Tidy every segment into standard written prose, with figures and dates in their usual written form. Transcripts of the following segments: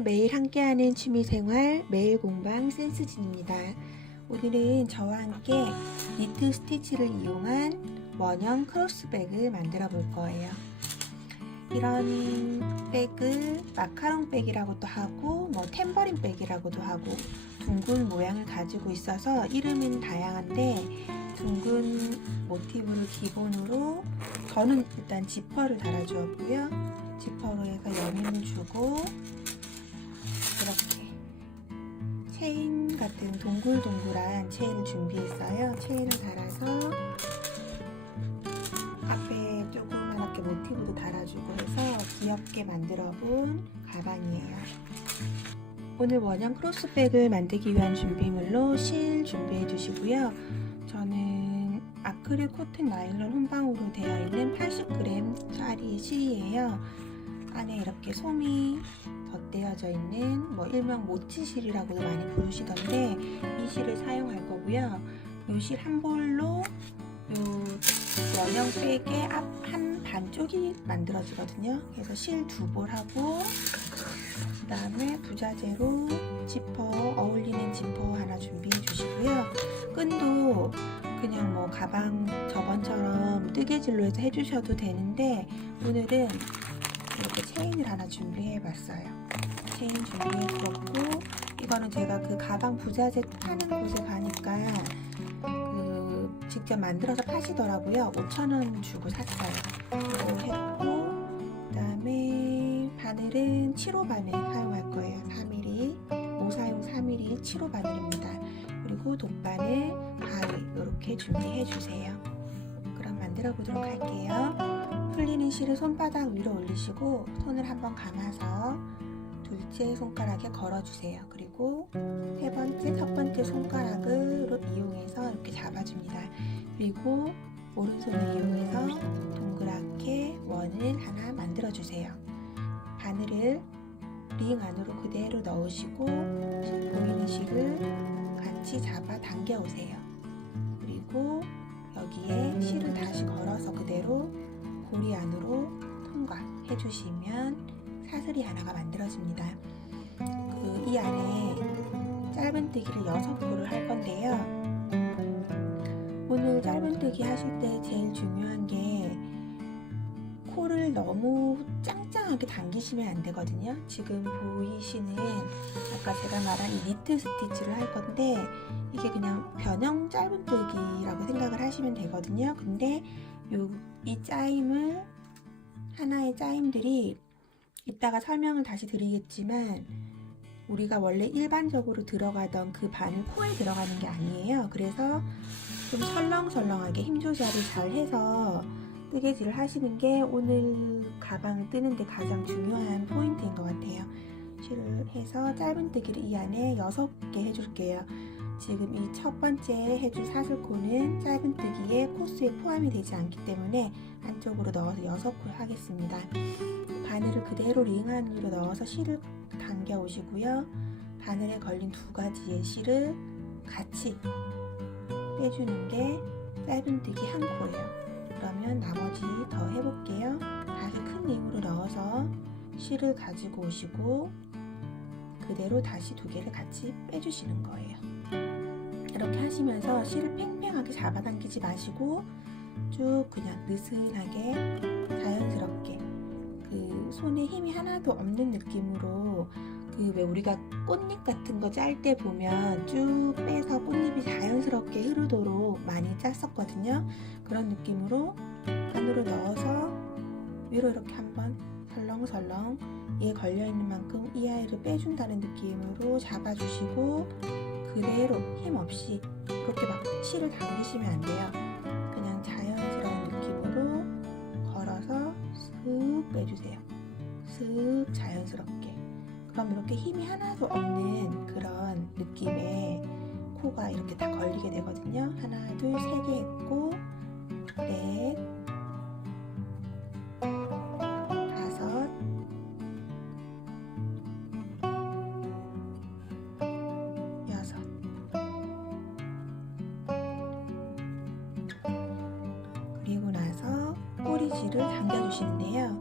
안녕하세요. 매일 함께하는 취미생활 매일 공방 센스진입니다. 오늘은 저와 함께 니트 스티치를 이용한 원형 크로스백을 만들어 볼 거예요. 이런 백을 마카롱 백이라고도 하고 탬버린 백이라고도 하고 둥근 모양을 가지고 있어서 이름은 다양한데 둥근 모티브를 기본으로 저는 일단 지퍼를 달아주었고요. 지퍼로 해서 여밈을 주고 이렇게 체인 같은 동글동글한 체인을 준비했어요. 체인을 달아서 앞에 조그맣게 모티브도 달아주고 해서 귀엽게 만들어 본 가방이에요. 오늘 원형 크로스백을 만들기 위한 준비물로 실 준비해 주시고요. 저는 아크릴 코튼 나일론 혼방으로 되어 있는 80g 짜리 실이에요. 안에 이렇게 솜이 덧대어져 있는 일명 모치실이라고도 많이 부르시던데 이 실을 사용할 거고요. 이 실 한 볼로 이 원형 백의 앞 한 반쪽이 만들어지거든요. 그래서 실 두 볼 하고 그 다음에 부자재로 지퍼, 어울리는 지퍼 하나 준비해 주시고요. 끈도 그냥 가방 저번처럼 뜨개질로 해서 해주셔도 되는데 오늘은 이렇게 체인을 하나 준비해 봤어요. 체인 준비해 주었고 이거는 제가 그 가방 부자재 파는 곳에 가니까 직접 만들어서 파시더라고요. 5,000원 주고 샀어요. 이거 했고 그 다음에 바늘은 7호 바늘 사용할 거예요. 4mm 모사용 4mm 7호 바늘입니다. 그리고 돗바늘, 가위 이렇게 준비해 주세요. 그럼 만들어 보도록 할게요. 풀리는 실을 손바닥 위로 올리시고 손을 한번 감아서 둘째 손가락에 걸어주세요. 그리고 첫 번째 손가락을 이용해서 이렇게 잡아줍니다. 그리고 오른손을 이용해서 동그랗게 원을 하나 만들어주세요. 바늘을 링 안으로 그대로 넣으시고 보이는 실을 같이 잡아 당겨 오세요. 그리고 여기에 실을 다시 걸어서 그대로 고리 안으로 통과해 주시면 사슬이 하나가 만들어집니다. 이 안에 짧은뜨기를 6볼을 할 건데요. 오늘 짧은뜨기 하실 때 제일 중요한 게 코를 너무 짱짱하게 당기시면 안 되거든요. 지금 보이시는 아까 제가 말한 이 니트 스티치를 할 건데 이게 그냥 변형 짧은뜨기라고 생각을 하시면 되거든요. 근데 이 짜임을 하나의 짜임들이 이따가 설명을 다시 드리겠지만 우리가 원래 일반적으로 들어가던 그 바늘 코에 들어가는 게 아니에요. 그래서 좀 설렁설렁하게 힘 조절을 잘 해서 뜨개질을 하시는 게 오늘 가방을 뜨는데 가장 중요한 포인트인 것 같아요. 실을 해서 짧은뜨기를 이 안에 6개 해줄게요. 지금 이 첫 번째 해줄 사슬코는 짧은뜨기에 코스에 포함이 되지 않기 때문에 안쪽으로 넣어서 6콜 하겠습니다. 바늘을 그대로 링 안으로 넣어서 실을 당겨 오시고요. 바늘에 걸린 두 가지의 실을 같이 빼주는 게 짧은뜨기 한 코예요. 그러면 나머지 더 해볼게요. 다시 큰 링으로 넣어서 실을 가지고 오시고 그대로 다시 두 개를 같이 빼주시는 거예요. 이렇게 하시면서 실을 팽팽하게 잡아당기지 마시고 쭉 그냥 느슨하게 자연스럽게 손에 힘이 하나도 없는 느낌으로 왜 우리가 꽃잎 같은 거 짤 때 보면 쭉 빼서 꽃잎이 자연스럽게 흐르도록 많이 짰었거든요. 그런 느낌으로 안으로 넣어서 위로 이렇게 한번 설렁설렁 얘 걸려있는 만큼 이 아이를 빼준다는 느낌으로 잡아주시고 그대로 힘 없이 그렇게 막 실을 당기시면 안 돼요. 그냥 자연스러운 느낌으로 걸어서 쓱 빼주세요. 쓱 자연스럽게. 그럼 이렇게 힘이 하나도 없는 그런 느낌의 코가 이렇게 다 걸리게 되거든요. 하나, 둘, 세 개 했고 넷, 다섯, 여섯. 그리고 나서 꼬리실을 당겨주시는데요.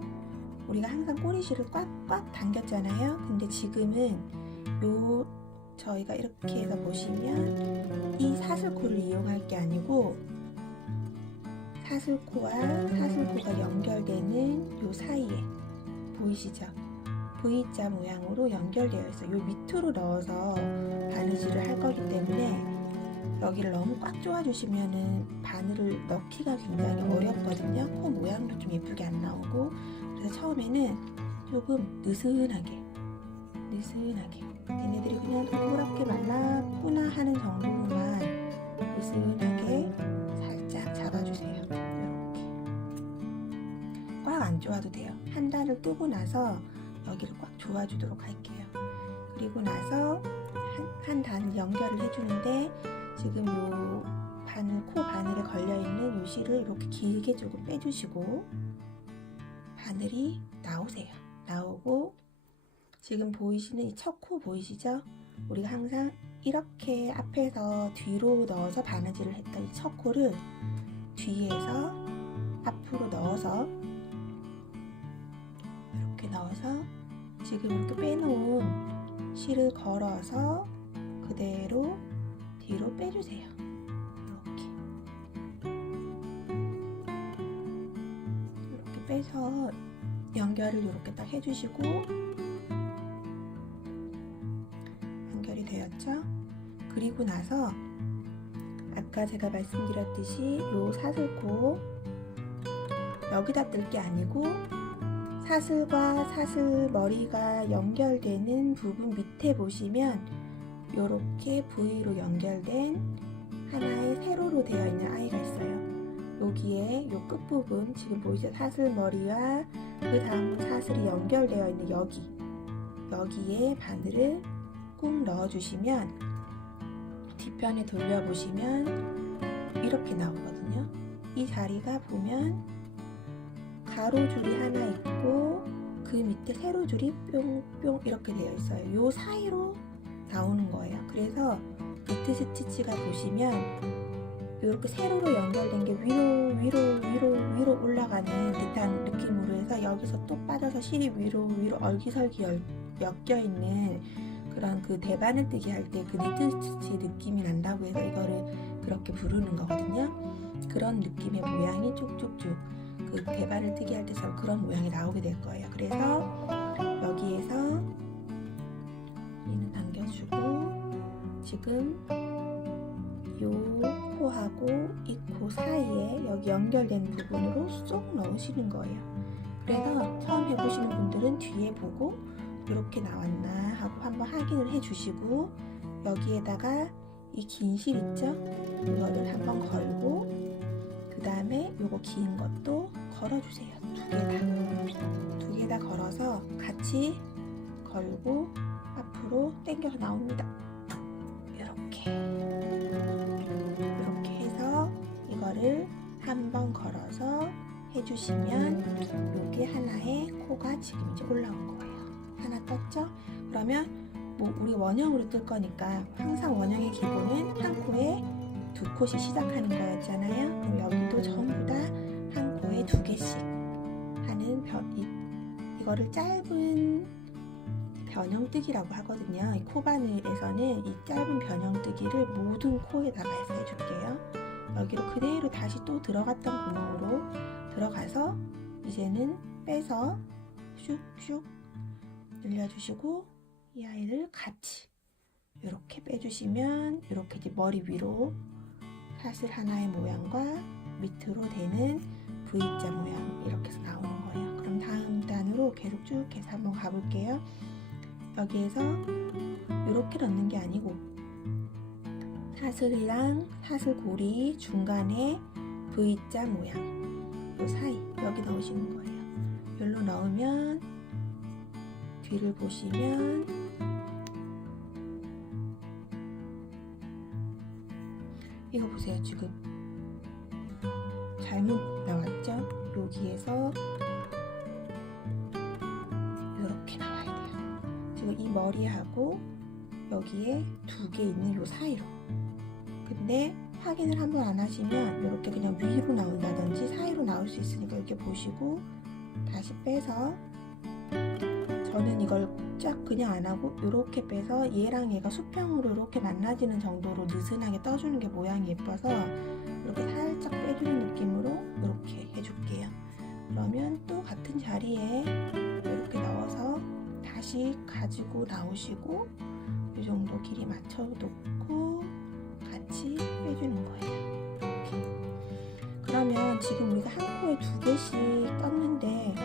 우리가 항상 꼬리실을 꽉 꽉 당겼잖아요. 근데 지금은 저희가 이렇게 해서 보시면 이 사슬코를 이용할 게 아니고 사슬코와 사슬코가 연결되는 요 사이에 보이시죠? V자 모양으로 연결되어 있어요. 요 밑으로 넣어서 바느질을 할 거기 때문에 여기를 너무 꽉 조아주시면은 바늘을 넣기가 굉장히 어렵거든요. 코 모양도 좀 예쁘게 안 나오고. 그래서 처음에는 조금 느슨하게 얘네들이 그냥 동그랗게 말랐구나 하는 정도로만 느슨하게 살짝 잡아주세요. 이렇게 꽉 안 조아도 돼요. 한 단을 뜨고 나서 여기를 꽉 조아주도록 할게요. 그리고 나서 한 단을 연결을 해주는데 지금 요 코 바늘에 걸려있는 요 실을 이렇게 길게 조금 빼주시고 바늘이 나오고 지금 보이시는 이 첫 코 보이시죠? 우리가 항상 이렇게 앞에서 뒤로 넣어서 바느질을 했던 이 첫 코를 뒤에서 앞으로 넣어서 이렇게 넣어서 지금 이렇게 빼놓은 실을 걸어서 그대로 뒤로 빼주세요. 이렇게 빼서 연결을 이렇게 딱 해주시고 연결이 되었죠? 그리고 나서 아까 제가 말씀드렸듯이 요 사슬코 여기다 뜰 게 아니고 사슬과 사슬 머리가 연결되는 부분 밑에 보시면 요렇게 V로 연결된 하나의 세로로 되어 있는 아이가 있어요. 여기에 요 끝부분 지금 보이죠? 사슬 머리와 그 다음 사슬이 연결되어 있는 여기에 바늘을 꾹 넣어주시면 뒤편에 돌려보시면 이렇게 나오거든요. 이 자리가 보면 가로줄이 하나 있고 그 밑에 세로줄이 뿅뿅 이렇게 되어 있어요. 요 사이로 나오는 거예요. 그래서 니트 스티치가 보시면 이렇게 세로로 연결된 게 위로 올라가는 듯한 느낌으로 해서 여기서 또 빠져서 실이 위로 얼기설기 엮여 있는 그런 그 대바늘 뜨기 할 때 그 니트 스티치 느낌이 난다고 해서 이거를 그렇게 부르는 거거든요. 그런 느낌의 모양이 쭉쭉쭉 그 대바늘 뜨기 할 때처럼 그런 모양이 나오게 될 거예요. 그래서 여기에서 얘는 당겨주고 지금 요 코하고 이 코 사이에 여기 연결된 부분으로 쏙 넣으시는 거예요. 그래서 처음 해보시는 분들은 뒤에 보고 이렇게 나왔나 하고 한번 확인을 해주시고 여기에다가 이 긴 실 있죠? 이거를 한번 걸고 그 다음에 요거 긴 것도 걸어주세요. 두 개 다 걸어서 같이 걸고 앞으로 당겨서 나옵니다. 이렇게 해서 이거를 한번 걸어서 해주시면 요게 하나의 코가 지금 이제 올라온 거예요. 하나 떴죠? 그러면 뭐 우리 원형으로 뜰 거니까 항상 원형의 기본은 한 코에 두 콧이 시작하는 거였잖아요. 그럼 여기도 전부 다 한 코에 두 개씩 하는 이거를 짧은 변형뜨기라고 하거든요. 이 코바늘에서는 이 짧은 변형뜨기를 모든 코에다가 해서 해줄게요. 여기로 그대로 다시 또 들어갔던 구멍으로 들어가서 이제는 빼서 슉슉 늘려주시고 이 아이를 같이 이렇게 빼주시면 이렇게 이제 머리 위로 사슬 하나의 모양과 밑으로 되는 V자 모양 이렇게 해서 나오는 거예요. 그럼 다음 단으로 계속 쭉 해서 한번 가볼게요. 여기에서 이렇게 넣는 게 아니고 사슬이랑 사슬고리 중간에 V자 모양 요 사이 여기 넣으시는 거예요. 여기로 넣으면 뒤를 보시면 이거 보세요. 지금 잘못 나왔죠? 여기에서 이렇게 나와야 돼요. 지금 이 머리하고 여기에 두 개 있는 요 사이로. 근데 확인을 한번 안 하시면 이렇게 그냥 위로 나온다든지 사이로 나올 수 있으니까 이렇게 보시고 다시 빼서 저는 이걸 쫙 그냥 안 하고 이렇게 빼서 얘랑 얘가 수평으로 이렇게 만나지는 정도로 느슨하게 떠주는 게 모양이 예뻐서 이렇게 살짝 빼주는 느낌으로 이렇게 해줄게요. 그러면 또 같은 자리에 이렇게 넣어서 다시 가지고 나오시고 이 정도 길이 맞춰 놓고 같이 빼주는 거예요. 이렇게. 그러면 지금 우리가 한 코에 2개씩 떴는데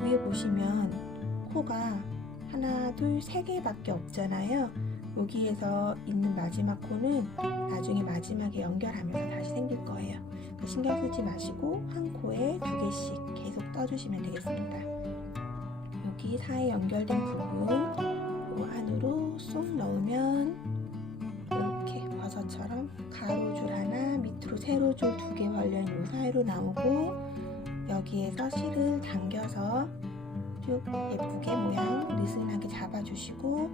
위에 보시면 코가 하나, 둘, 3개밖에 없잖아요. 여기에서 있는 마지막 코는 나중에 마지막에 연결하면서 다시 생길 거예요. 신경 쓰지 마시고 한 코에 2개씩 계속 떠주시면 되겠습니다. 여기 사이에 연결된 부분 요 안으로 쏙 넣으면 이렇게 버섯처럼 가로줄 하나, 밑으로 세로줄 2개 걸려있는 요 사이로 나오고 여기에서 실을 당겨서 쭉 예쁘게 모양 느슨하게 잡아주시고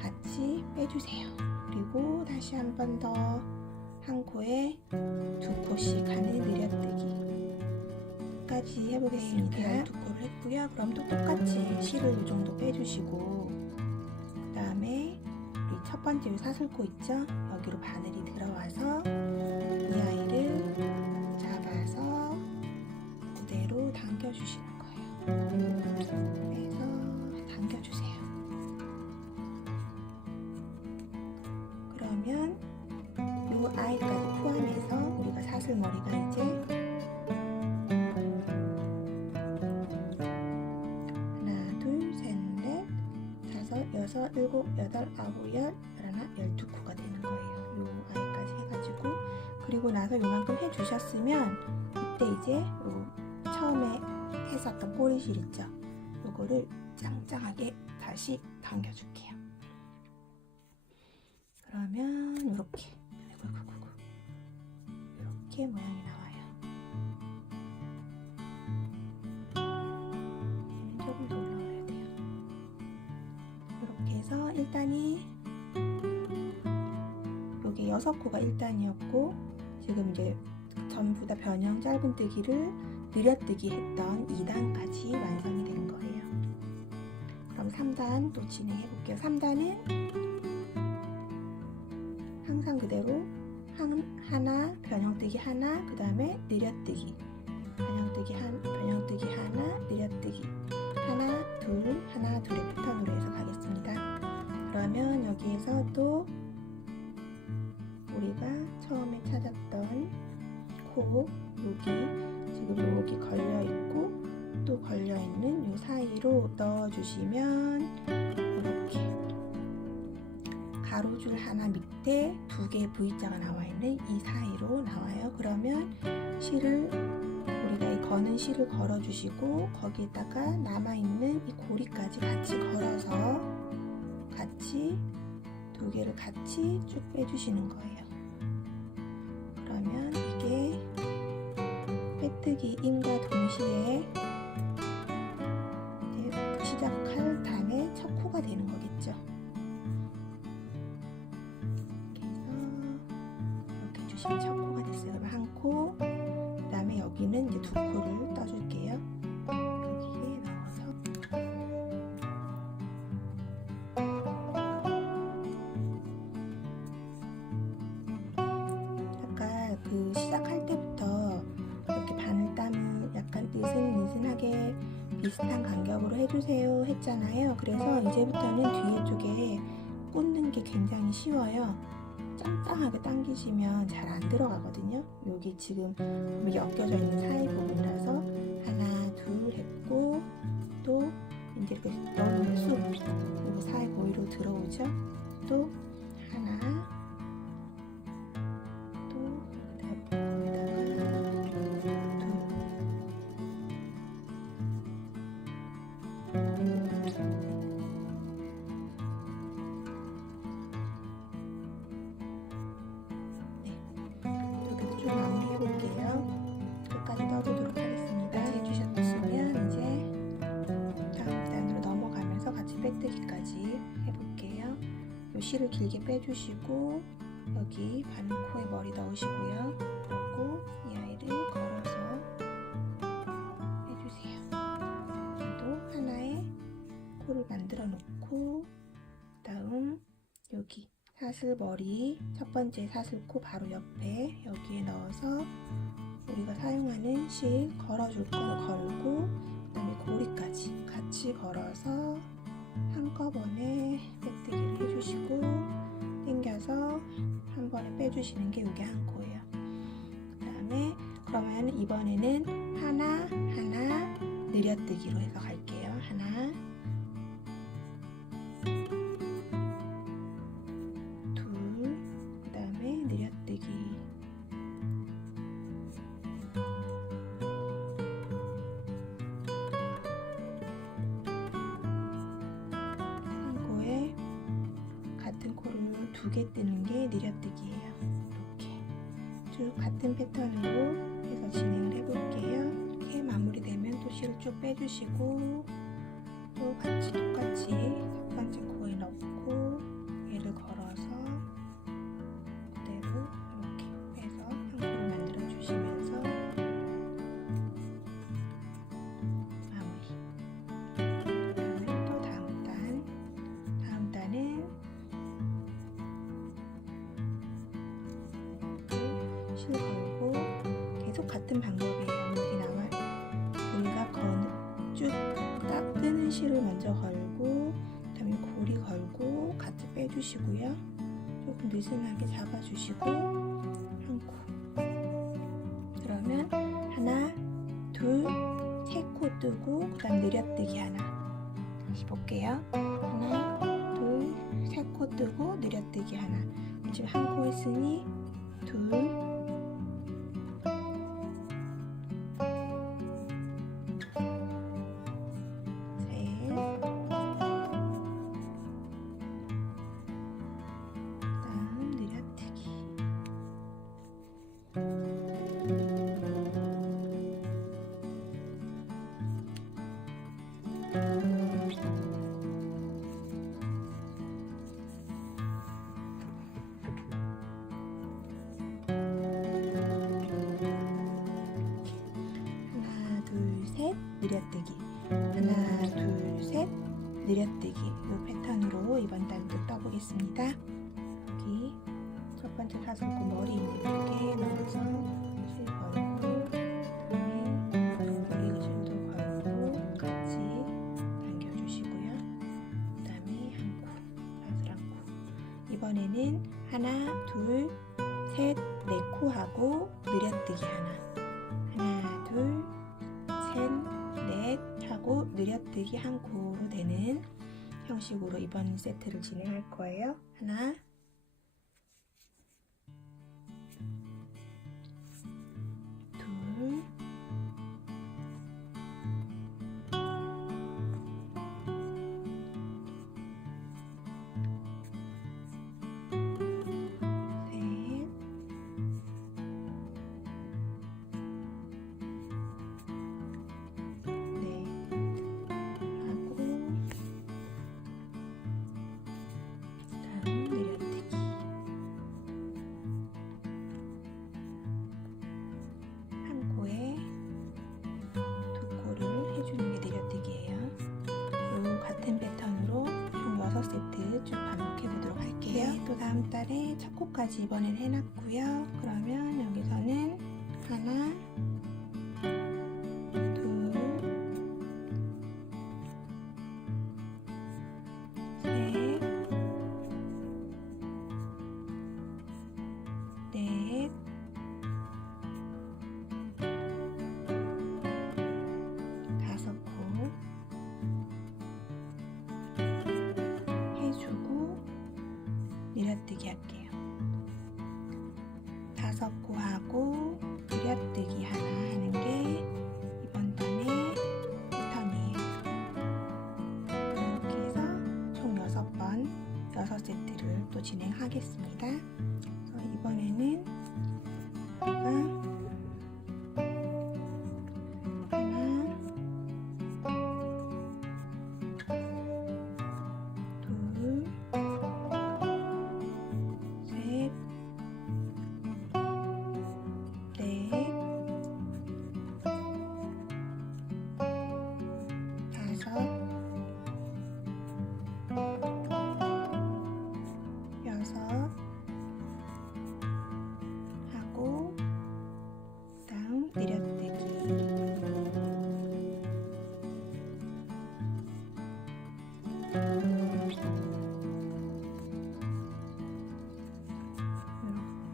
같이 빼주세요. 그리고 다시 한 번 더 한 코에 2코씩 하는 느려뜨기까지 해보겠습니다. 12코를 했고요. 그럼 또 똑같이 실을 이 정도 빼주시고 그 다음에 우리 첫 번째 사슬코 있죠? 여기로 바늘이 들어와서 이 아이를 잡아서 그대로 당겨주시는 거예요. 그래서 당겨주세요. 그러면 이 아이까지 포함해서 우리가 사슬머리가 이제 하나, 둘, 셋, 넷, 다섯, 여섯, 일곱, 여덟, 아홉, 열, 12코가 되는 거예요. 이 아이까지 해가지고 그리고 나서 요만큼 해주셨으면 이때 이제 요 처음에 했었던 꼬리실 있죠? 요거를 짱짱하게 다시 당겨줄게요. 그러면 이렇게 모양이 나와요. 조금 더 올라와야 돼요. 이렇게 해서 1단이 여기 6코가 1단이었고 지금 이제 전부 다 변형 짧은뜨기를 느려뜨기 했던 2단까지 완성이 된 거예요. 그럼 3단 또 진행해 볼게요. 3단은 항상 그대로 하나, 변형뜨기 하나, 그 다음에 느려뜨기, 변형뜨기 하나, 느려뜨기 하나, 둘, 하나, 둘의 패턴으로 해서 가겠습니다. 그러면 여기에서 또 우리가 처음에 찾았던 코 여기 지금 여기 걸려있고 또 걸려있는 이 사이로 넣어주시면 이렇게 가로줄 하나 밑에 2개의 V자가 나와있는 이 사이로 나와요. 그러면 실을 우리가 이 거는 실을 걸어주시고 거기에다가 남아있는 이 고리까지 같이 걸어서 같이 2개를 같이 쭉 빼주시는 거예요. 그러면 이게 빼뜨기임과 동시에 이제 시작할 단의 첫 코가 되는 거겠죠. 첫 코가 됐어요. 그럼 한 코, 그 다음에 여기는 이제 2코를 떠줄게요. 여기에 넣어서 아까 그 시작할 때부터 이렇게 바늘 땀을 약간 느슨하게 비슷한 간격으로 해주세요 했잖아요. 그래서 이제부터는 뒤에 쪽에 꽂는 게 굉장히 쉬워요. 짱짱하게 당기시면 잘 안 들어가거든요. 여기 지금 엮여져 있는 사이 부분이라서 하나, 둘 했고 또 이제 이렇게 넣으면 쑥 그리고 사이 고리로 들어오죠. 또 하나, 또 여기다가 둘. 마무리해볼게요. 끝까지 떠보도록 하겠습니다. 해주셨으면 이제 다음 단으로 넘어가면서 같이 빼뜨기까지 해볼게요. 요 실을 길게 빼주시고 여기 바늘코에 머리 넣으시고요. 그리고 이 아이를 걸어서 해주세요. 또 하나의 코를 만들어 사슬머리 첫 번째 사슬코 바로 옆에 여기에 넣어서 우리가 사용하는 실 걸어줄 거 걸고 그다음에 고리까지 같이 걸어서 한꺼번에 빼뜨기를 해주시고 당겨서 한 번에 빼주시는 게 이게 한 코예요. 그 다음에 그러면 이번에는 하나 느려뜨기로 해서 갈게요. 하나 둘 그 다음에 느려뜨기 한 코에 같은 코를 두 개 뜨는 게 느려뜨기예요. 이렇게 쭉 같은 패턴으로 해서 진행을 해볼게요. 이렇게 마무리되면 또 실을 쭉 빼주시고 또 같이 똑같이 첫 번째 코에 넣고 얘를 걸어서 그대로 이렇게 빼서 한 코를 만들어 주시면서 마무리. 그다음에 또 다음 단은 실 걸고 계속 같은 방법이에요. 우리가 쭉 딱 뜨는 실을 먼저 걸고 그다음에 고리 걸고 같이 빼주시고요. 조금 느슨하게 잡아주시고 한 코. 그러면 하나, 둘, 세 코 뜨고 그다음 느려뜨기 하나. 다시 볼게요. 하나, 둘, 세 코 뜨고 느려뜨기 하나. 지금 한 코 했으니 둘, 느려뜨기 하나 둘 셋 느려뜨기 이 패턴으로 이번 달도 떠보겠습니다. 여기 첫 번째 사슬코 머리 있는 쪽에 넣어서 실 걸고 그다음에 머리 실도 걸고 같이 당겨주시고요. 그다음에 한 코 사슬 한 코. 이번에는 하나 둘 셋 네 코 하고 느려뜨기 하나 둘 셋 넷 하고 느려뜨기 한 코로 되는 형식으로 이번 세트를 진행할 거예요. 하나 둘 세트 쭉 반복해 보도록 할게요. 또 다음 달에 첫 코까지 이번엔 해놨고요. 그러면 여기서는 하나 둘 셋 넷 다섯 코 해주고 느려뜨기 할게요. 다섯 코 하고 느려뜨기 하나 하는 게 이번 달의 패턴이에요. 이렇게 해서 총 6번 6세트를 또 진행하겠습니다. 그래서 이번에는 하나 여섯 내려뜨기.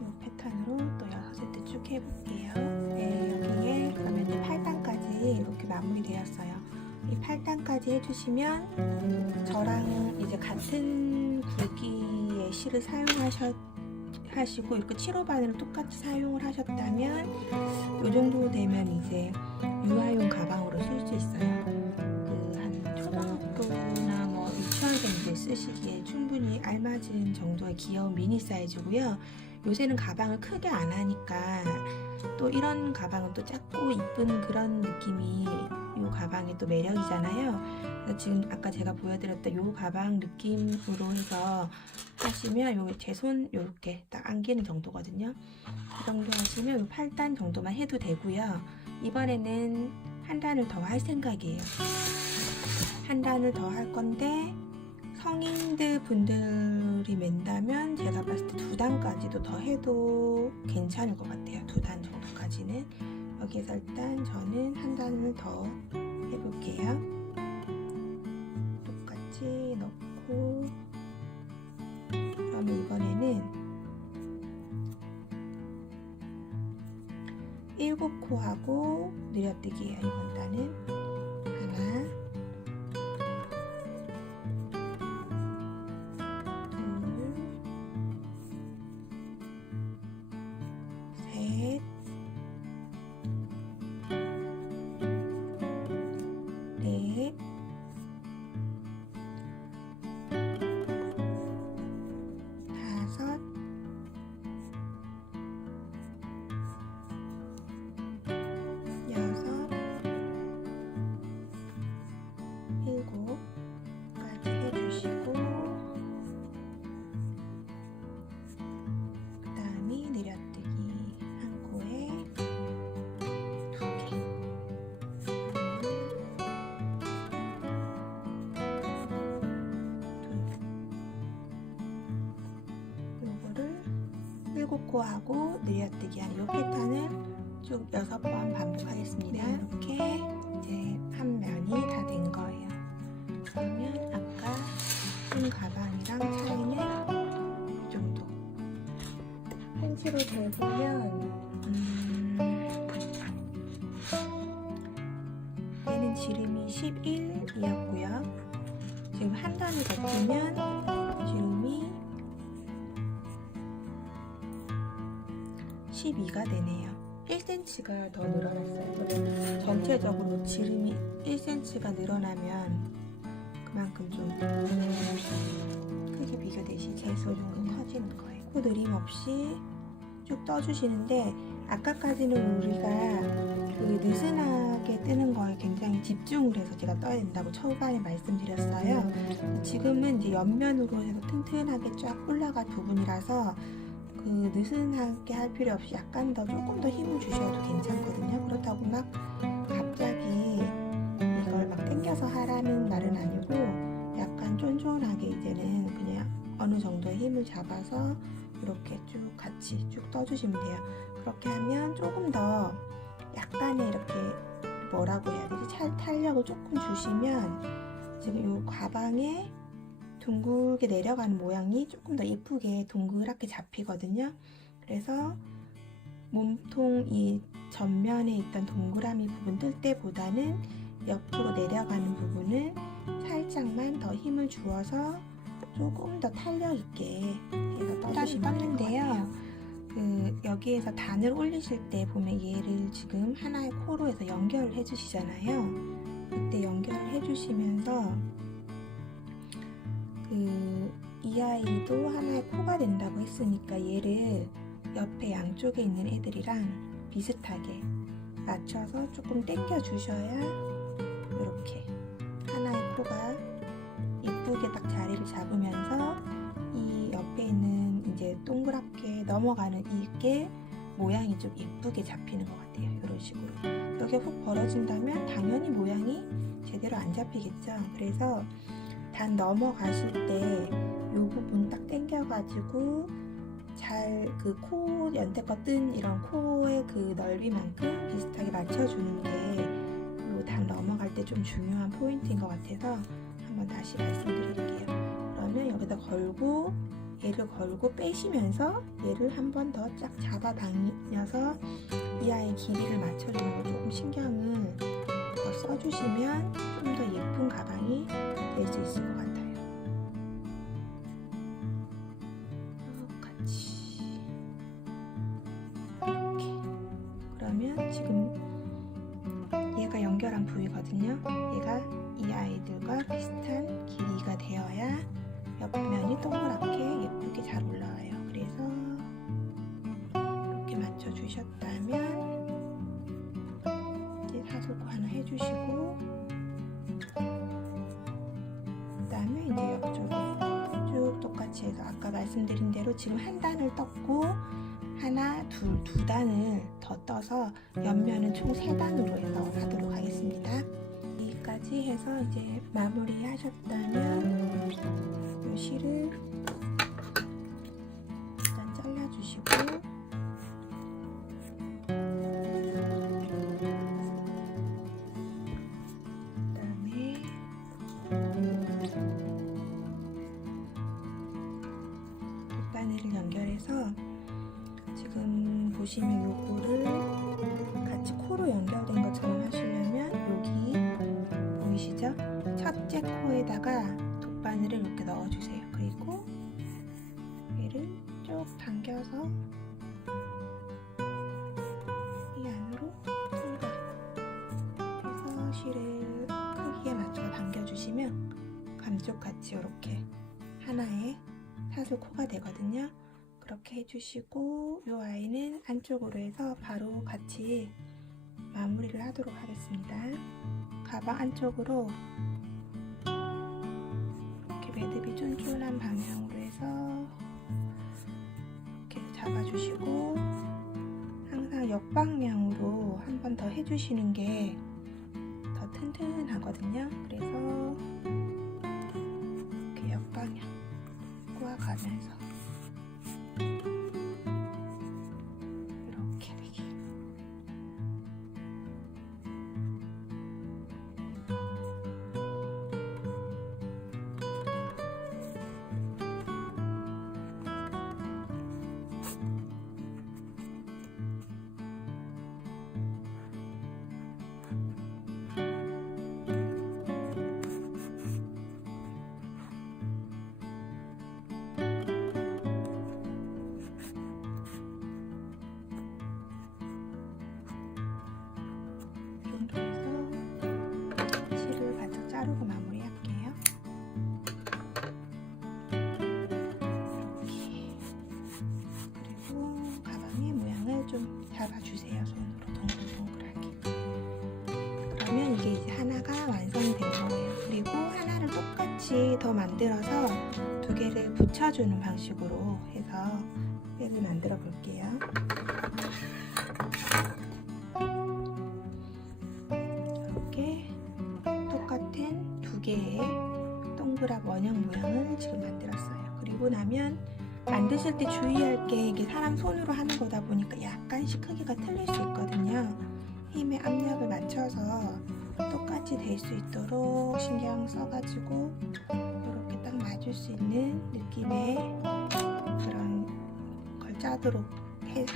이 패턴으로 또 6세트 쭉 해볼게요. 네, 여기에 그러면 이제 8단까지 이렇게 마무리되었어요. 이 8단까지 해주시면 저랑 이제 같은 굵기의 실을 사용하시고 이렇게 7호 바늘을 똑같이 사용을 하셨다면 이 정도 되면 이제 유아용 가방으로 쓸 수 있어요. 한 초등학교나 뭐 유치원생들 쓰시기에 충분히 알맞은 정도의 귀여운 미니 사이즈고요. 요새는 가방을 크게 안 하니까 또 이런 가방은 또 작고 이쁜 그런 느낌이 이 가방의 또 매력이잖아요. 그래서 지금 아까 제가 보여드렸던 이 가방 느낌으로 해서 하시면 요 제 손 요렇게 딱 안기는 정도거든요. 그 정도 하시면 요 8단 정도만 해도 되고요. 이번에는 한 단을 더 할 생각이에요. 한 단을 더 할 건데 성인들 분들이 맨다면 제가 봤을 때 2단까지도 더 해도 괜찮을 것 같아요. 2단 정도까지는. 여기에서 일단 저는 한 단을 더 해볼게요. 똑같이 넣고 그러면 이번에는 7코하고 늘려뜨기예요. 이번 단은 하나, 셋, 넷, 다섯, 여섯, 일곱까지 해주시고 그 다음에 내려뜨기 한 코에 2개. 요거를 7코하고 내려뜨기 하는 요 패턴을 쭉 6번 반복하겠습니다. 이렇게 이제 한 면이 다 된 거예요. 그러면 아까 쓴 가방이랑 차이는 이 정도. 펜치로 재보면 얘는 지름이 11이었고요. 지금 한 단을 덮으면 지름이 12가 되네요. 1cm가 더 늘어났어요. 전체적으로 지름이 1cm가 늘어나면 그만큼 좀 크게 비교되시 제 소중은 커지는 거예요. 코 느림 없이 쭉 떠주시는데 아까까지는 우리가 그 느슨하게 뜨는 거에 굉장히 집중을 해서 제가 떠야 된다고 초반에 말씀드렸어요. 지금은 이제 옆면으로 해서 튼튼하게 쫙 올라갈 부분이라서 그 느슨하게 할 필요 없이 약간 더 조금 더 힘을 주셔도 괜찮거든요. 그렇다고 막 갑자기 이걸 막 당겨서 하라는 말은 아니고 약간 쫀쫀하게 이제는 그냥 어느 정도의 힘을 잡아서 이렇게 쭉 같이 쭉 떠주시면 돼요. 그렇게 하면 조금 더 약간의 이렇게 뭐라고 해야 되지? 탄력을 조금 주시면 지금 이 가방에 둥글게 내려가는 모양이 조금 더 이쁘게 동그랗게 잡히거든요. 그래서 몸통 이 전면에 있던 동그라미 부분 뜰 때보다는 옆으로 내려가는 부분은 살짝만 더 힘을 주어서 조금 더 탄력 있게 해서 떠주시면 될 것 같아요. 여기에서 단을 올리실 때 보면 얘를 지금 하나의 코로 해서 연결을 해주시잖아요. 이때 연결을 해주시면서 이 아이도 하나의 코가 된다고 했으니까 얘를 옆에 양쪽에 있는 애들이랑 비슷하게 맞춰서 조금 당겨 주셔야 이렇게 하나의 코가 이쁘게 딱 자리를 잡으면서 이 옆에 있는 이제 동그랗게 넘어가는 이게 모양이 좀 이쁘게 잡히는 것 같아요. 이런 식으로 여기가 훅 벌어진다면 당연히 모양이 제대로 안 잡히겠죠. 그래서 단 넘어가실 때 이 부분 딱 당겨가지고 잘 그 코 연태껏 뜬 이런 코의 그 넓이만큼 비슷하게 맞춰주는 게 요 단 넘어갈 때 좀 중요한 포인트인 것 같아서 한번 다시 말씀드릴게요. 그러면 여기다 걸고 얘를 걸고 빼시면서 얘를 한 번 더 쫙 잡아 당겨서 이 아이의 길이를 맞춰주는 걸 조금 신경을 더 써주시면 좀 더 예쁜 가방이 될 수 있을 것 같아요. 똑같이 이렇게. 그러면 지금 얘가 연결한 부위거든요. 얘가 이 아이들과 비슷한 길이가 되어야 옆면이 동그랗게 예쁘게 잘 올라와요. 그래서 이렇게 맞춰주셨다면 이제 사슬코 하나 해주시고 그 다음에 이제 옆쪽에 쭉 똑같이 해서 아까 말씀드린 대로 지금 한 단을 떴고 하나, 두 단을 더 떠서 옆면은 총 3단으로 해서 하도록 하겠습니다. 여기까지 해서 이제 마무리 하셨다면 이 실을 일단 잘라주시고 그다음에 뒷바늘을 연결해서 지금 보시면 요거를 같이 코로 연결된 것처럼 하시려면 여기 보이시죠? 첫째 코에다가 뒷바늘을 이렇게 넣어주세요. 그리고 얘를 쭉 당겨서 이 안으로 들어가 해서 실을 크기에 맞춰 당겨주시면 감쪽같이 이렇게 하나의 사슬코가 되거든요. 그렇게 해주시고 이 아이는 안쪽으로 해서 바로 같이 마무리를 하도록 하겠습니다. 가방 안쪽으로 이렇게 매듭이 쫀쫀한 방향으로 해서 이렇게 잡아주시고 항상 역방향으로 한 번 더 해주시는 게 더 튼튼하거든요. 그래서 이렇게 역방향 꼬아가면서 이렇게 되게 자르고 마무리할게요. 이렇게. 그리고 가방의 모양을 좀 잡아주세요. 손으로 동글동글하게. 그러면 이게 이제 하나가 완성이 된 거예요. 그리고 하나를 똑같이 더 만들어서 두 개를 붙여주는 방식으로 해서 백을 만들어 볼게요. 이렇게 똑같은 두 개의 동그란 원형 모양을 지금 만들었어요. 그리고 나면 만드실 때 주의할 게 이게 사람 손으로 하는 거다 보니까 약간씩 크기가 틀릴 수 있거든요. 힘의 압력을 맞춰서 똑같이 될 수 있도록 신경 써가지고 이렇게 딱 맞을 수 있는 느낌의 그런 걸 짜도록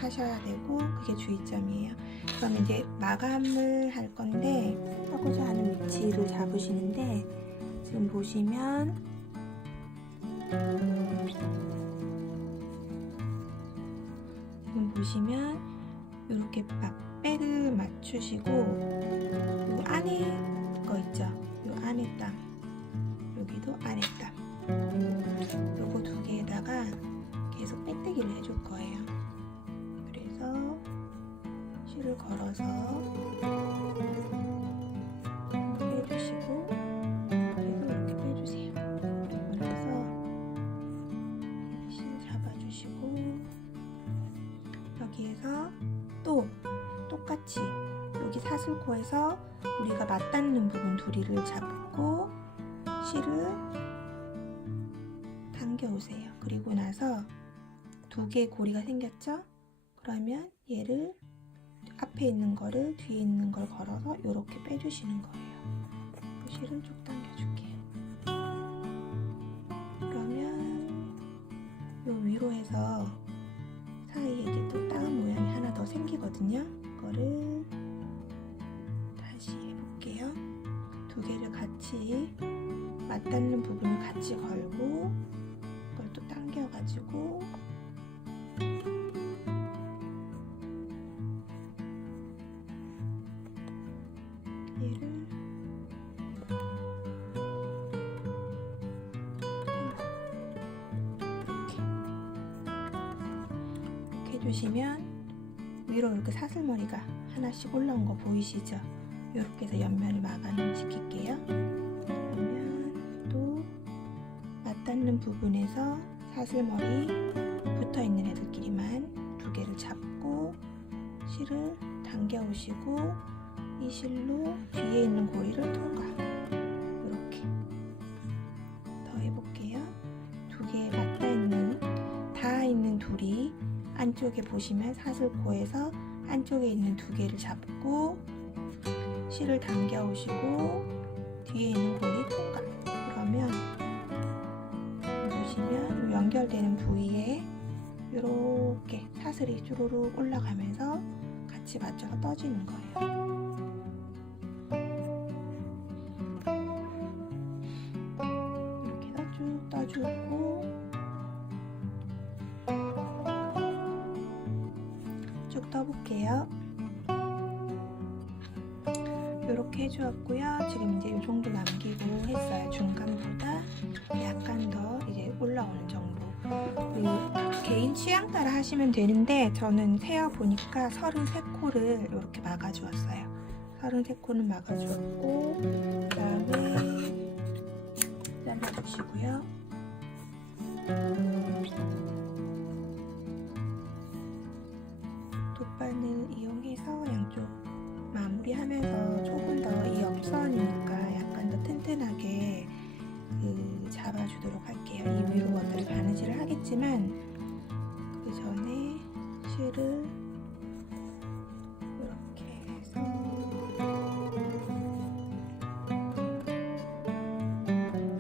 하셔야 되고 그게 주의점이에요. 그럼 이제 마감을 할 건데 하고자 하는 위치를 잡으시는데 지금 보시면 이렇게 막 백을 맞추시고 요 안에 거 있죠? 요 안에 땀 여기도 안에 땀 요거 두 개에다가 계속 빼뜨기를 해줄 거예요. 그래서 실을 걸어서 빼주시고 그래서 이렇게 빼주세요. 그리고 나서 실 잡아주시고 여기에서 또 똑같이 여기 사슬코에서 우리가 맞닿는 부분 둘이를 잡고 실을 당겨 오세요. 그리고 나서 두 개의 고리가 생겼죠? 그러면 얘를 앞에 있는 거를 뒤에 있는 걸 걸어서 이렇게 빼주시는 거예요. 실을 쭉 당겨줄게요. 그러면 요 위로 해서 사이에 이제 또 다른 모양이 하나 더 생기거든요. 이거를 다시 해볼게요. 두 개를 같이 맞닿는 부분을 같이 걸고 이걸 또 당겨가지고 얘를 이렇게 해주시면 위로 이렇게 사슬머리가 하나씩 올라온 거 보이시죠? 이렇게 해서 옆면을 마감을 시킬게요. 그러면 또 맞닿는 부분에서 사슬머리 붙어 있는 애들끼리만 두 개를 잡고 실을 당겨 오시고 이 실로 뒤에 있는 고리를 통과. 이렇게 더 해볼게요. 두 개에 맞닿아 있는 닿아 있는 둘이 안쪽에 보시면 사슬코에서 안쪽에 있는 두 개를 잡고 실을 당겨 오시고 뒤에 있는 고리 통과. 그러면 보시면 연결되는 부위에 이렇게 사슬이 쭈루룩 올라가면서 같이 맞춰서 떠지는 거예요. 이렇게 해서 쭉 떠주고 쭉 떠볼게요. 이렇게 해주었고요. 지금 이제 이 정도 남기고 했어요. 중간보다 약간 더 이제 올라오는 정도. 개인 취향 따라 하시면 되는데 저는 세어 보니까 33코를 이렇게 막아주었어요. 33코는 막아주었고 그 다음에 잘라주시고요. 돗바늘 이용해서 양쪽 마무리하면서 조금 더 이 옆선이니까 약간 더 튼튼하게 잡아주도록 할게요. 이 위로 어차피 바느질을 하겠지만 그 전에 실을 이렇게 해서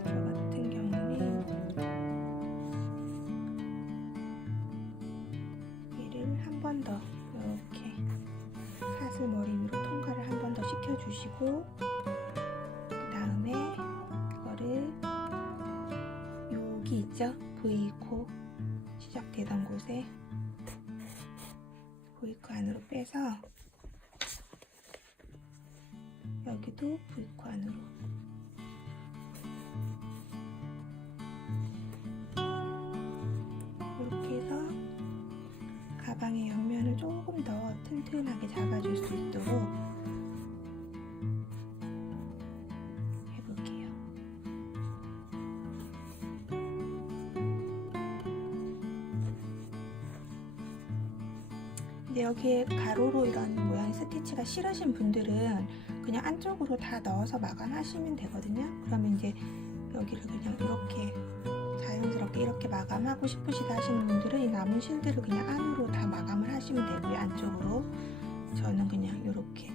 저 같은 경우는 얘를 한 번 더 이렇게 사슬머리 위로 통과를 한 번 더 시켜주시고 그 다음에 이거를 여기 있죠? V코 시작되던 곳에 V코 안으로 빼서 여기도 V코 안으로 이렇게 해서 가방의 옆면을 조금 더 튼튼하게 잡아줄 수 있도록 이제 여기에 가로로 이런 모양의 스티치가 싫으신 분들은 그냥 안쪽으로 다 넣어서 마감하시면 되거든요. 그러면 이제 여기를 그냥 이렇게 자연스럽게 이렇게 마감하고 싶으시다 하시는 분들은 이 남은 실들을 그냥 안으로 다 마감을 하시면 되고요. 안쪽으로. 저는 그냥 이렇게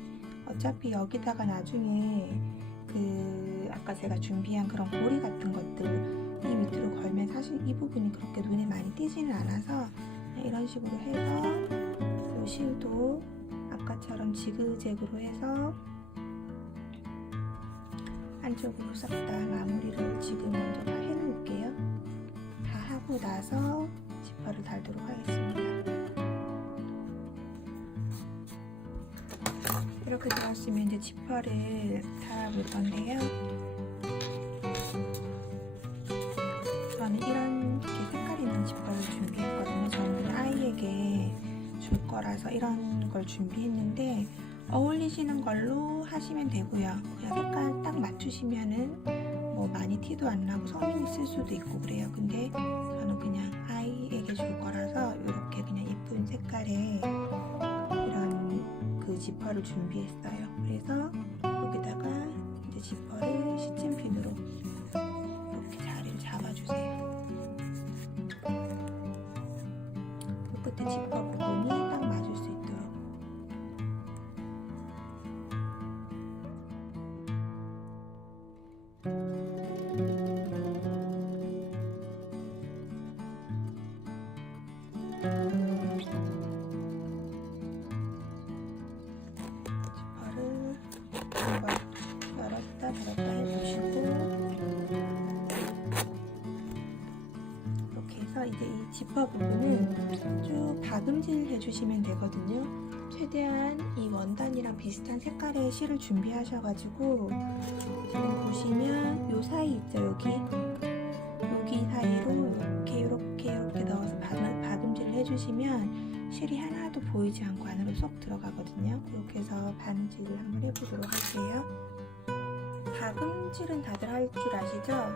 어차피 여기다가 나중에 아까 제가 준비한 그런 고리 같은 것들 이 밑으로 걸면 사실 이 부분이 그렇게 눈에 많이 띄지는 않아서 이런 식으로 해서 이 실도 아까처럼 지그재그로 해서 안쪽으로 싹 다 마무리를 지금 먼저 다 해놓을게요. 다 하고 나서 지퍼를 달도록 하겠습니다. 이렇게 되었으면 이제 지퍼를 달아볼 건데요. 저는 이런 색깔 있는 지퍼를 준비했거든요. 저는 그냥 아이에게 줄 거라서 이런 걸 준비했는데 어울리시는 걸로 하시면 되고요. 그냥 색깔 딱 맞추시면은 뭐 많이 티도 안 나고 성인이 쓸 수도 있고 그래요. 근데 저는 그냥 아이에게 줄 거라서 이렇게 그냥 예쁜 색깔의 이런 그 지퍼를 준비했어요. 그래서 여기다가 이제 지퍼를 시침핀으로 이렇게 자리를 잡아주세요. 그 지퍼 부분이 딱 맞을 수 있도록. 지퍼를 한번 열었다 닫았다 해주시고, 이렇게 해서 이제 이 지퍼 부분은 쭉 박음질 해주시면 되거든요. 최대한 이 원단이랑 비슷한 색깔의 실을 준비하셔가지고, 지금 보시면 요 사이 있죠, 여기 사이로 이렇게 넣어서 박음질을 해주시면 실이 하나도 보이지 않고 안으로 쏙 들어가거든요. 그렇게 해서 바느질을 한번 해보도록 할게요. 박음질은 다들 할 줄 아시죠?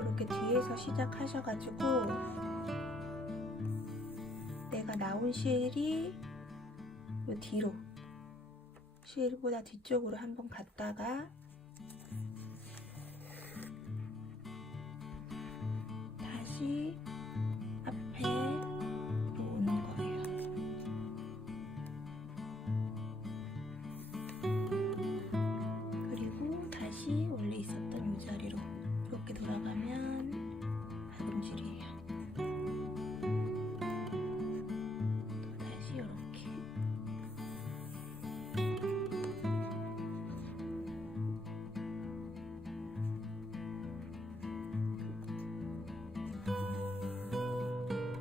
이렇게 뒤에서 시작하셔가지고 내가 나온 실이 요 뒤로, 실보다 뒤쪽으로 한번 갔다가 다시 앞에 오는 거예요. 그리고 다시 원래 있었던 이 자리로 이렇게 돌아가면 박음질이에요. 또 다시 이렇게.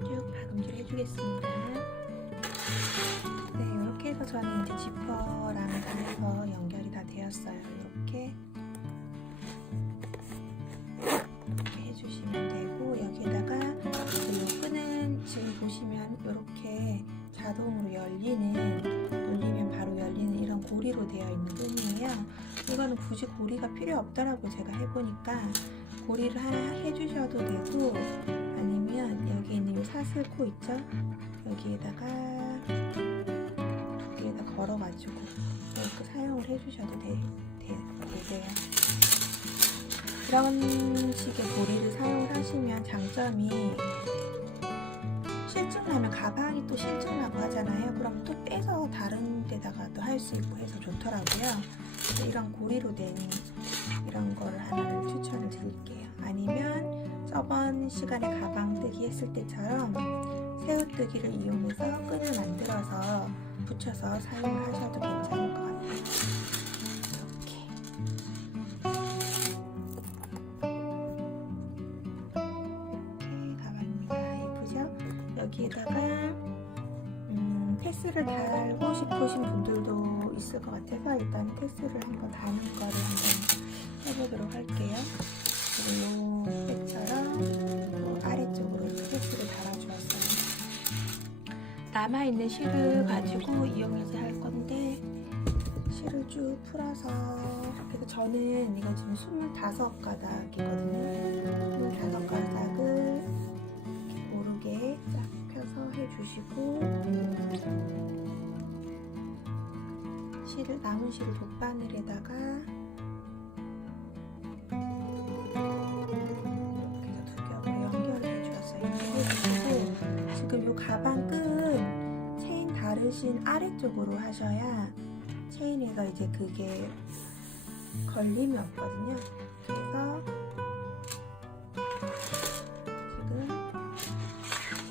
쭉 박음질 해주겠습니다. 네, 이렇게 해서 저는 이제 지퍼랑 다 해서 연결이 다 되었어요. 이렇게 해주시면 되고, 여기에다가 이 끈은 지금 보시면 이렇게 자동으로 눌리면 바로 열리는 이런 고리로 되어 있는 끈이에요. 이거는 굳이 고리가 필요 없더라고요. 제가 해보니까 고리를 하나 해주셔도 되고, 아니면 여기 있는 이 사슬코 있죠? 여기에다가 걸어가지고 이렇게 사용을 해주셔도 돼요. 이런 식의 고리를 사용을 하시면 장점이, 실증나면 가방이 또 실증나고 하잖아요. 그럼 또 떼서 다른 데다가 또 할 수 있고 해서 좋더라고요. 이런 고리로 된 이런 거를 하나를 추천을 드릴게요. 아니면 저번 시간에 가방 뜨기 했을 때처럼 새우뜨기를 이용해서 끈을 만들어서 붙여서 사용을 하셔도 괜찮을 것 같아요. 이렇게 가방입니다. 예쁘죠? 여기에다가 테스를 달고 싶으신 분들도 있을 것 같아서 일단 테스를 한번 다는 거를 한번 해보도록 할게요. 그리고 요 색처럼 아래쪽으로 테스를 달아주었어요. 남아있는 실을 가지고 이용해서 할 건데, 실을 쭉 풀어서, 그래서 저는 이거 지금 25가닥이거든요. 25가닥을 고르게 쫙 펴서 해주시고, 남은 실을 돗바늘에다가 이렇게 해서 두 겹으로 연결을 해주었어요. 이렇게 해주시고, 지금 이 가방 끈 체인 다르신 아래쪽으로 하셔야 체인에서 이제 그게 걸림이 없거든요. 그래서 지금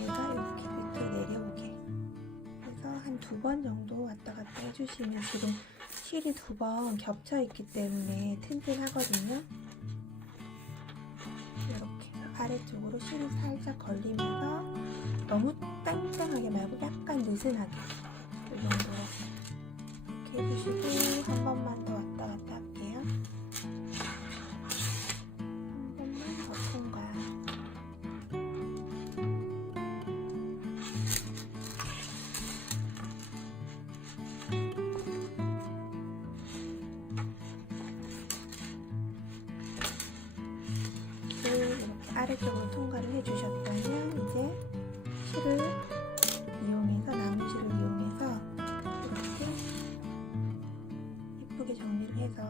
얘가 이렇게 밑에 내려오게 해서 한 2번 정도 왔다 갔다 해주시면, 지금 실이 2번 겹쳐 있기 때문에 튼튼하거든요. 이렇게 아래쪽으로 실이 살짝 걸리면서 너무 땡땡하게 말고 약간 느슨하게 이 정도로 이렇게 해주시고, 한 번만 더 왔다 갔다 할게요. 한 번만 더 통과. 이렇게 아래쪽으로 통과를 해주셨다면 이제 실을 이용해서, 남은 실을 이용해서 이렇게 예쁘게 정리를 해서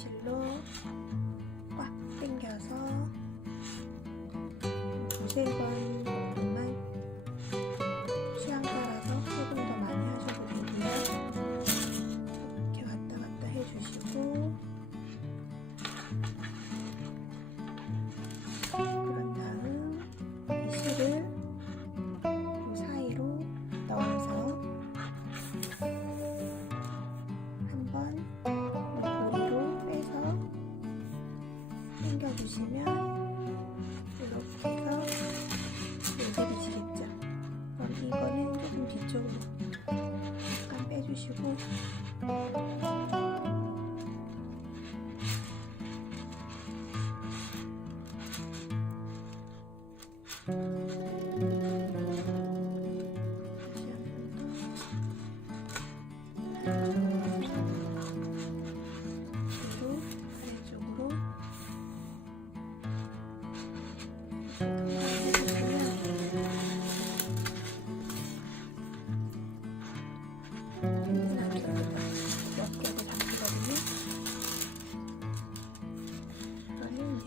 빗실로 꽉 당겨서 두세 번 정도만 취향 따라서 조금 더 많이 하셔도 되고요. 이렇게 왔다 갔다 해주시고 그런 다음 빗실을 그 사이로 넣어서 한번 고리로 빼서 당겨주시면 이렇게 해서 요새 비치겠죠. 그럼 이거는 조금 뒤쪽으로 약간 빼주시고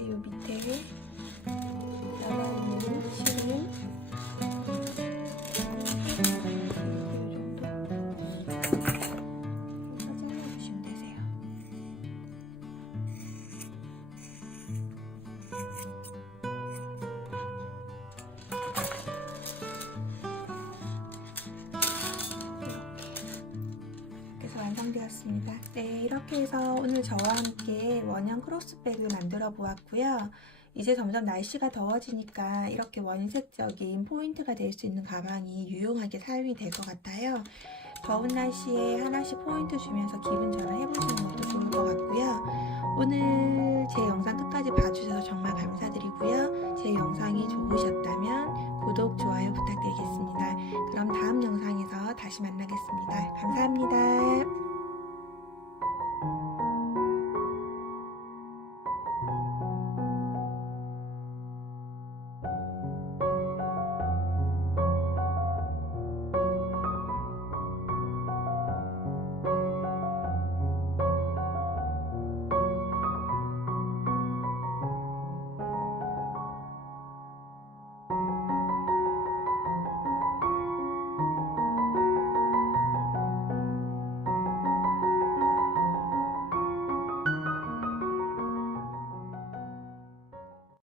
요 밑에 나가있는 실을 잘라주시면 되세요. 이렇게 해서 완성되었습니다. 네, 이렇게 해서 오늘 저와 함께 원형 크로스백을 만들어 보았고요. 이제 점점 날씨가 더워지니까 이렇게 원색적인 포인트가 될 수 있는 가방이 유용하게 사용이 될 것 같아요. 더운 날씨에 하나씩 포인트 주면서 기분 전환 해보시는 것도 좋을 것 같고요. 오늘 제 영상 끝까지 봐주셔서 정말 감사드리고요. 제 영상이 좋으셨다면 구독, 좋아요 부탁드리겠습니다. 그럼 다음 영상에서 다시 만나겠습니다. 감사합니다.